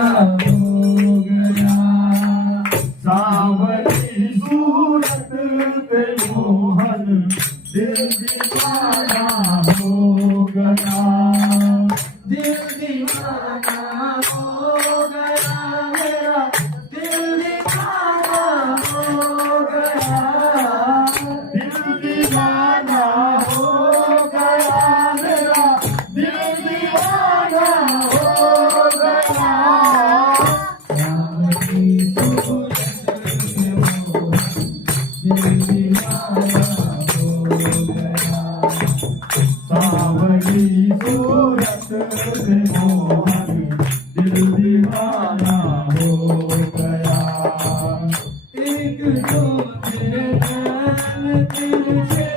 हो गया। सावरी सूरत पे मोहन दिल दीवाना हो गया। दिल दीवाना हो गया मेरा, दिल दीवाना हो गया। दिल दीवाना हो गया मेरा, दिल दीवाना हो गया। सावरी सूरत पे मोहन दिल दीवाना हो गया। सावरी सूरत पे मोहन दिल दीवाना हो गया। एक तो तेरे नैन दिल से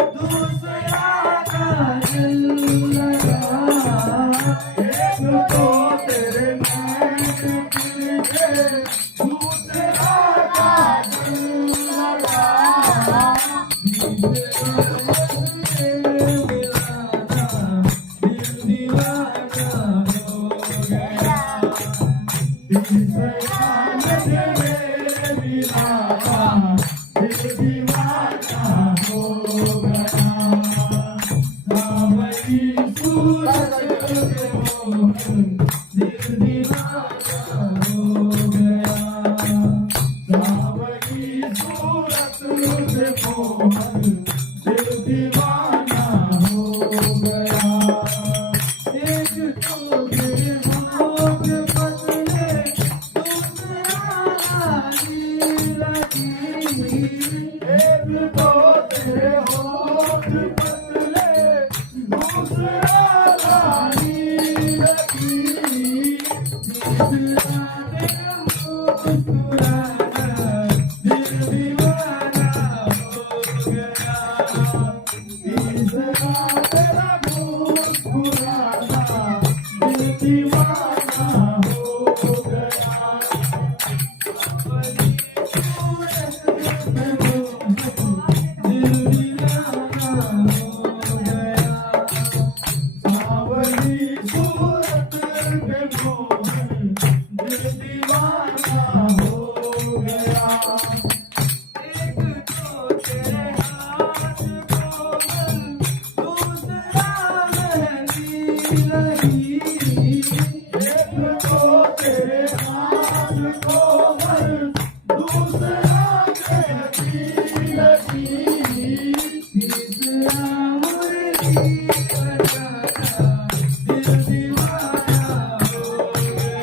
दूसरा काजल लगा। एक तो तेरे नैन दिल से दूसरा काजल लगा। Oh